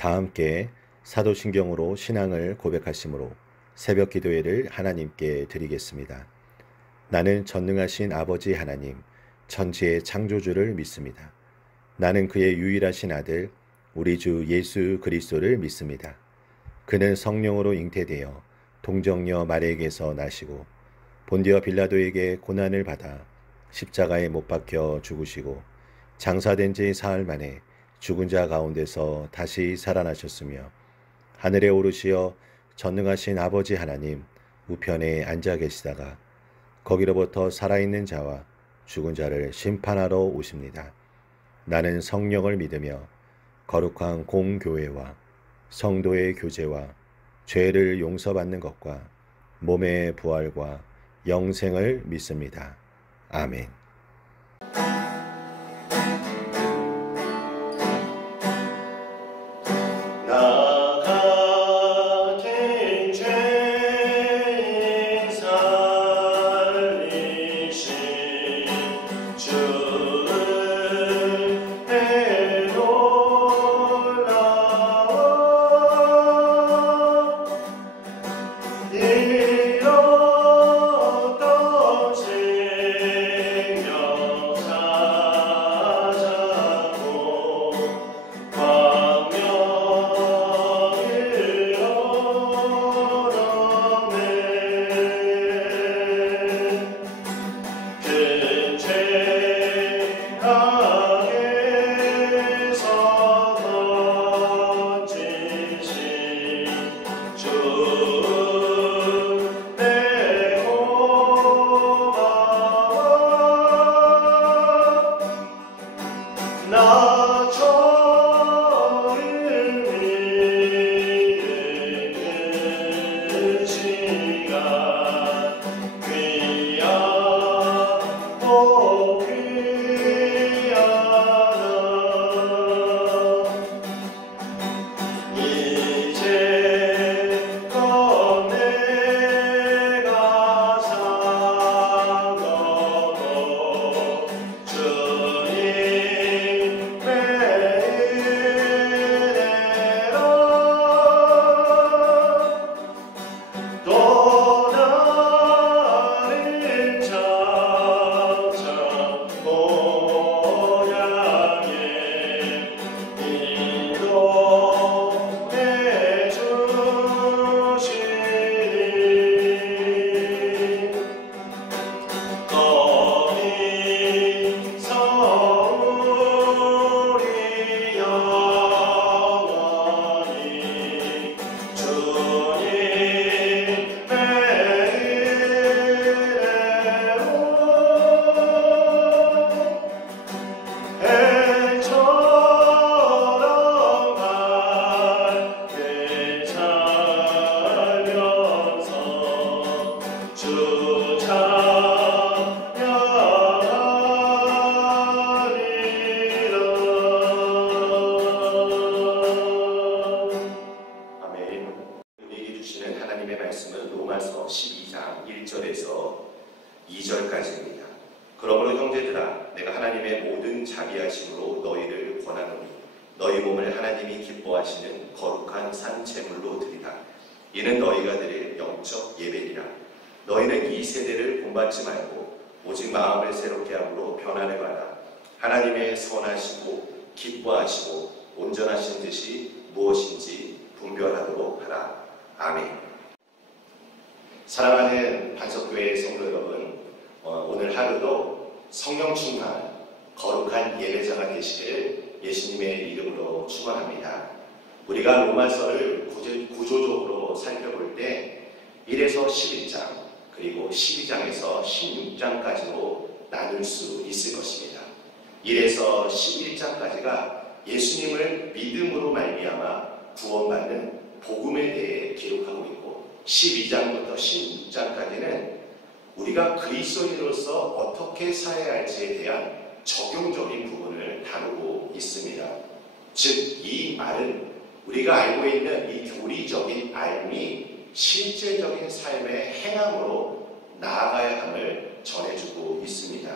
다 함께 사도신경으로 신앙을 고백하심으로 새벽 기도회를 하나님께 드리겠습니다. 나는 전능하신 아버지 하나님, 천지의 창조주를 믿습니다. 나는 그의 유일하신 아들, 우리 주 예수 그리스도를 믿습니다. 그는 성령으로 잉태되어 동정녀 마리아에게서 나시고 본디어 빌라도에게 고난을 받아 십자가에 못 박혀 죽으시고 장사된 지 사흘 만에 죽은 자 가운데서 다시 살아나셨으며 하늘에 오르시어 전능하신 아버지 하나님 우편에 앉아 계시다가 거기로부터 살아있는 자와 죽은 자를 심판하러 오십니다. 나는 성령을 믿으며 거룩한 공교회와 성도의 교제와 죄를 용서받는 것과 몸의 부활과 영생을 믿습니다. 아멘. 말씀은 로마서 12장 1절에서 2절까지입니다. 그러므로 형제들아 내가 하나님의 모든 자비하심으로 너희를 권하노니 너희 몸을 하나님이 기뻐하시는 거룩한 산 제물로 드리라. 이는 너희가 드릴 영적 예배니라. 너희는 이 세대를 본받지 말고 오직 마음을 새롭게 함으로 변화를 받아 하나님의 선하시고 기뻐하시고 온전하신 뜻이 무엇인지 분별하도록 하라. 아멘. 사랑하는 반석교회 성도 여러분, 오늘 하루도 성령 충만 거룩한 예배자가 되시기를 예수님의 이름으로 축원합니다. 우리가 로마서를 구조적으로 살펴볼 때 1에서 11장 그리고 12장에서 16장까지로 나눌 수 있을 것입니다. 1에서 11장까지가 예수님을 믿음으로 말미암아 구원받는 복음에 대해 기록하고 있고 12장부터 16장까지는 우리가 그리스도인으로서 어떻게 살아야 할지에 대한 적용적인 부분을 다루고 있습니다. 즉 이 말은 우리가 알고 있는 이 교리적인 알미 실제적인 삶의 행함으로 나아가야 함을 전해주고 있습니다.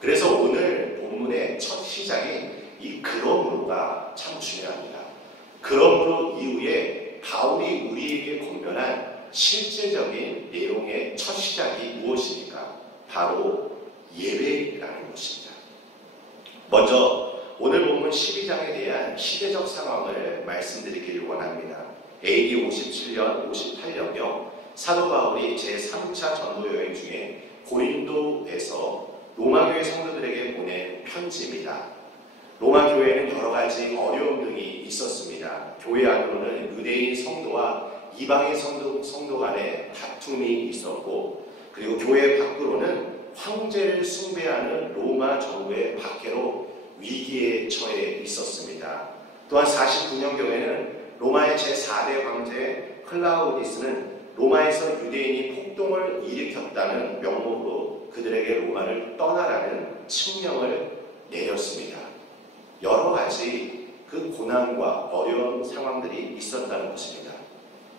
그래서 오늘 본문의 첫 시작인 이 그러므로가 참 중요합니다. 그러므로 이후에 바울이 우리에게 권면한 실제적인 내용의 첫 시작이 무엇입니까? 바로 예배라는 것입니다. 먼저 오늘 본문 12장에 대한 시대적 상황을 말씀드리기를 원합니다. AD 57년, 58년경 사도 바울이 제3차 전도 여행 중에 고린도에서 로마교회 성도들에게 보낸 편지입니다. 로마교회에는 여러 가지 어려움 등이 있었습니다. 교회 안으로는 유대인 성도와 이방인 성도 간의 다툼이 있었고, 그리고 교회 밖으로는 황제를 숭배하는 로마 정부의 박해로 위기에 처해 있었습니다. 또한 49년경에는 로마의 제4대 황제 클라우디스는 로마에서 유대인이 폭동을 일으켰다는 명목으로 그들에게 로마를 떠나라는 칙령을 내렸습니다. 여러 가지 그 고난과 어려운 상황들이 있었다는 것입니다.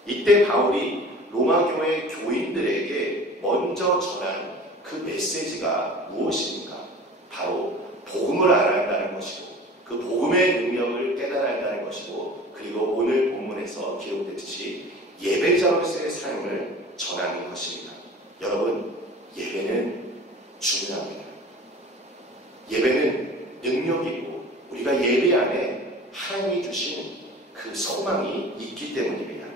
이때 바울이 로마 교회 교인들에게 먼저 전한 그 메시지가 무엇입니까? 바로 복음을 알아야 한다는 것이고, 그 복음의 능력을 깨달아야 한다는 것이고, 그리고 오늘 본문에서 기록됐듯이 예배자로서의 삶을 전하는 것입니다. 여러분, 예배는 중요합니다. 예배는 능력이고, 우리가 예배 안에 하나님이 주신 그 소망이 있기 때문입니다.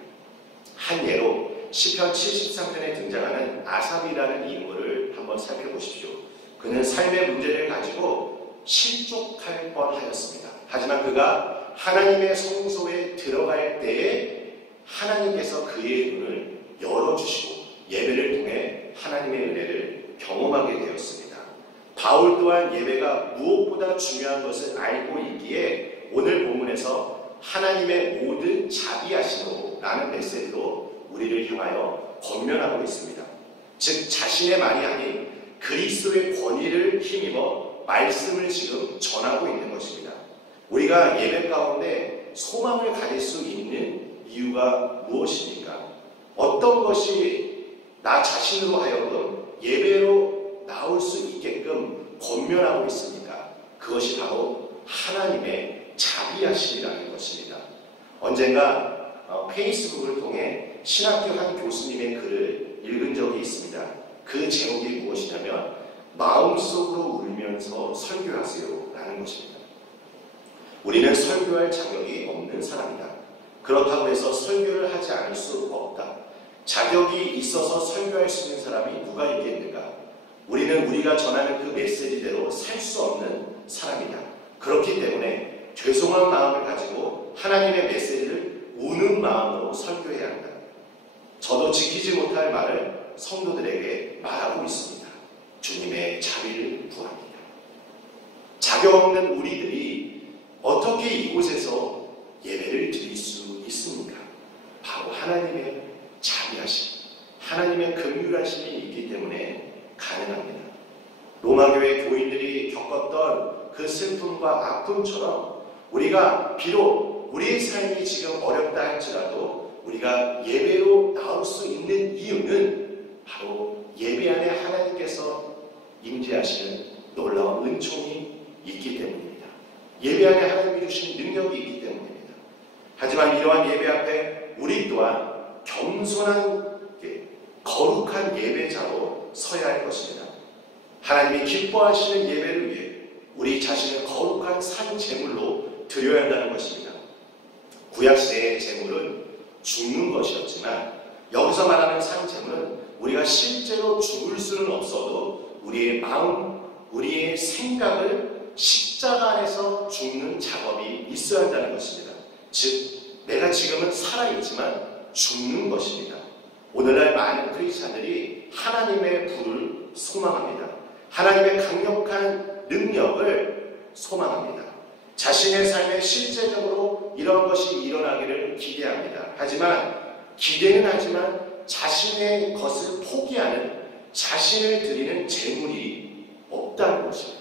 한 예로 시편 73편에 등장하는 아삽이라는 인물을 한번 살펴보십시오. 그는 삶의 문제를 가지고 실족할 뻔하였습니다. 하지만 그가 하나님의 성소에 들어갈 때에 하나님께서 그의 눈을 열어주시고 예배를 통해 하나님의 은혜를 경험하게 되었습니다. 바울 또한 예배가 무엇보다 중요한 것을 알고 있기에 오늘 본문에서 하나님의 모든 자비하심으로 라는 메시지로 우리를 향하여 권면하고 있습니다. 즉 자신의 말이 아닌 그리스도의 권위를 힘입어 말씀을 지금 전하고 있는 것입니다. 우리가 예배 가운데 소망을 가질 수 있는 이유가 무엇입니까? 어떤 것이 나 자신으로 하여금 예배로 나올 수 있게끔 권면하고 있습니까? 그것이 바로 하나님의 자비하심이라는 것입니다. 언젠가 페이스북을 통해 신학교 한 교수님의 글을 읽은 적이 있습니다. 그 제목이 무엇이냐면 마음속으로 울면서 설교하세요 라는 것입니다. 우리는 설교할 자격이 없는 사람이다. 그렇다고 해서 설교를 하지 않을 수 없다. 자격이 있어서 설교할 수 있는 사람이 누가 있겠는가? 우리는 우리가 전하는 그 메시지대로 살 수 없는 사람이다. 그렇기 때문에 죄송한 마음을 가지고 하나님의 메시지를 우는 마음으로 설교해야 한다. 저도 지키지 못할 말을 성도들에게 말하고 있습니다. 주님의 자비를 구합니다. 자격 없는 우리들이 어떻게 이곳에서 예배를 드릴 수 있습니까? 바로 하나님의 자비하심, 하나님의 긍휼하심이 있기 때문에 가능합니다. 로마교회 교인들이 겪었던 그 슬픔과 아픔처럼 우리가 비록 우리의 삶이 지금 어렵다 할지라도 우리가 예배로 나올 수 있는 이유는 바로 예배 안에 하나님께서 임재하시는 놀라운 은총이 있기 때문입니다. 예배 안에 하나님이 주신 능력이 있기 때문입니다. 하지만 이러한 예배 앞에 우리 또한 겸손한 거룩한 예배자로 서야 할 것입니다. 하나님이 기뻐하시는 예배를 위해 우리 자신을 거룩한 산 제물로 드려야 한다는 것입니다. 구약시대의 제물은 죽는 것이었지만 여기서 말하는 산 제물은 우리가 실제로 죽을 수는 없어도 우리의 마음, 우리의 생각을 십자가 안에서 죽는 작업이 있어야 한다는 것입니다. 즉 내가 지금은 살아있지만 죽는 것입니다. 오늘날 많은 크리스찬들이 하나님의 불을 소망합니다. 하나님의 강력한 능력을 소망합니다. 자신의 삶에 실제적으로 이런 것이 일어나기를 기대합니다. 하지만 기대는 하지만 자신의 것을 포기하는, 자신을 드리는 제물이 없다는 것입니다.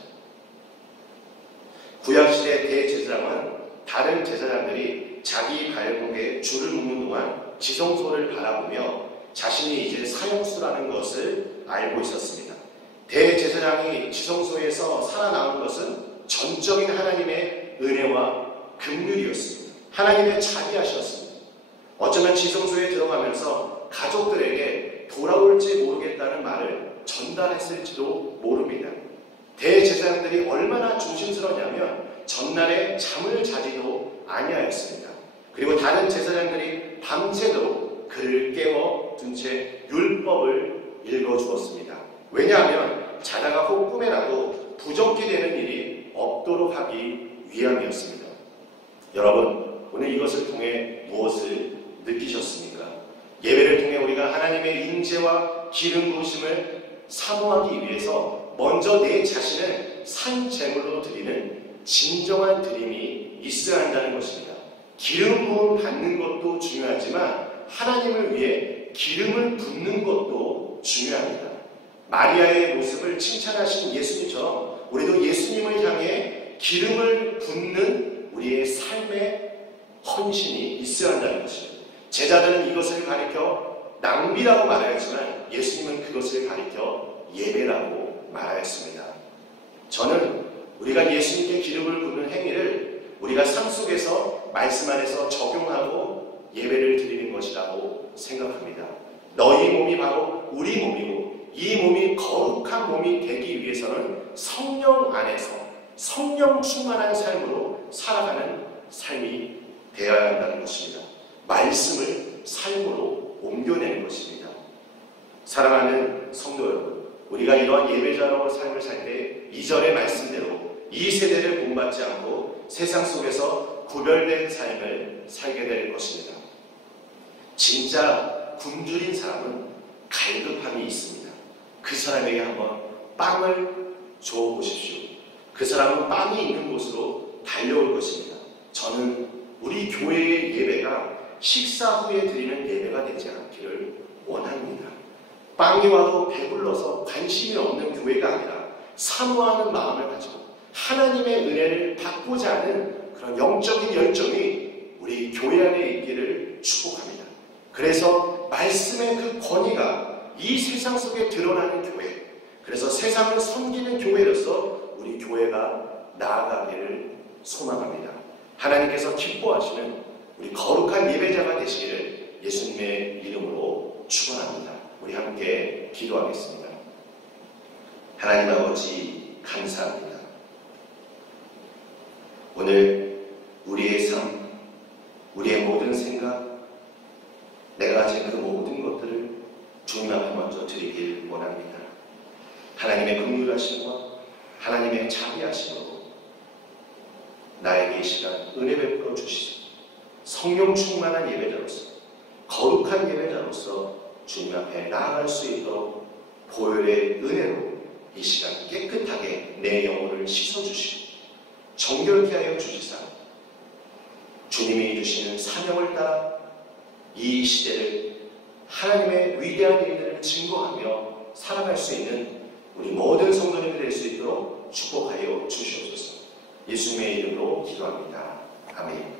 구약시대 대제사장은 다른 제사장들이 자기 발목에 줄을 묶는 동안 지성소를 바라보며 자신이 이제 사형수라는 것을 알고 있었습니다. 대제사장이 지성소에서 살아남은 것은 전적인 하나님의 은혜와 긍휼이었습니다. 하나님의 자비하셨습니다. 어쩌면 지성소에 들어가면서 가족들에게 돌아올지 모르겠다는 말을 전달했을지도 모릅니다. 대제사장들이 얼마나 조심스러웠냐면 전날에 잠을 자지도 아니하였습니다. 그리고 다른 제사장들이 밤새도록 그를 깨워둔 채 율법을 읽어주었습니다. 왜냐하면 자다가 혹 꿈에라도 부정케 되는 일이 없도록 하기 위함이었습니다. 여러분, 오늘 이것을 통해 무엇을 느끼셨습니까? 예배를 통해 우리가 하나님의 임재와 기름 부으심을 사모하기 위해서 먼저 내 자신을 산 제물로 드리는 진정한 드림이 있어야 한다는 것입니다. 기름 부음 받는 것도 중요하지만 하나님을 위해 기름을 붓는 것도 중요합니다. 마리아의 모습을 칭찬하신 예수님처럼 우리도 예수님을 향해 기름을 붓는 우리의 삶의 헌신이 있어야 한다는 것입니다. 제자들은 이것을 가리켜 낭비라고 말하였지만 예수님은 그것을 가리켜 예배라고 말하였습니다. 저는 우리가 예수님께 기름을 붓는 행위를 우리가 삶 속에서 말씀 안에서 적용하고 예배를 드리는 것이라고 생각합니다. 너희 몸이 바로 우리 몸이고 이 몸이 거룩한 몸이 되기 위해서는 성령 안에서 성령 충만한 삶으로 살아가는 삶이 되어야 한다는 것입니다. 말씀을 삶으로 옮겨내는 것입니다. 사랑하는 성도 여러분, 우리가 이러한 예배자로 삶을 살 때 2절의 말씀대로 이 세대를 본받지 않고 세상 속에서 구별된 삶을 살게 될 것입니다. 진짜 굶주린 사람은 갈급함이 있습니다. 그 사람에게 한번 빵을 줘보십시오. 그 사람은 빵이 있는 곳으로 달려올 것입니다. 저는 우리 교회의 예배가 식사 후에 드리는 예배가 되지 않기를 원합니다. 빵이 와도 배불러서 관심이 없는 교회가 아니라 사모하는 마음을 가지고 하나님의 은혜를 받고자 하는 그런 영적인 열정이 우리 교회 안에 있기를 축복합니다. 그래서 말씀의 그 권위가 이 세상 속에 드러나는 교회, 그래서 세상을 섬기는 교회로서 우리 교회가 나아가기를 소망합니다. 하나님께서 기뻐하시는 우리 거룩한 예배자가 되시기를 예수님의 이름으로 축원합니다. 우리 함께 기도하겠습니다. 하나님 아버지 감사합니다. 오늘 우리의 삶, 우리의 모든 생각, 내가 가진 그 모든 것들을 주님 앞에 먼저 드리길 원합니다. 하나님의 긍휼하심과 하나님의 자비하심으로 나에게 이 시간 은혜 베풀어 주시고 성령 충만한 예배자로서 거룩한 예배자로서 주님 앞에 나아갈 수 있도록 보혈의 은혜로 이 시간 깨끗하게 내 영혼을 씻어주시고 정결케 하여 주시사 주님이 주시는 사명을 따라 이 시대를 하나님의 위대한 일들을 증거하며 살아갈 수 있는 우리 모든 성도님이 될 수 있도록 축복하여 주시옵소서. 예수님의 이름으로 기도합니다. 아멘.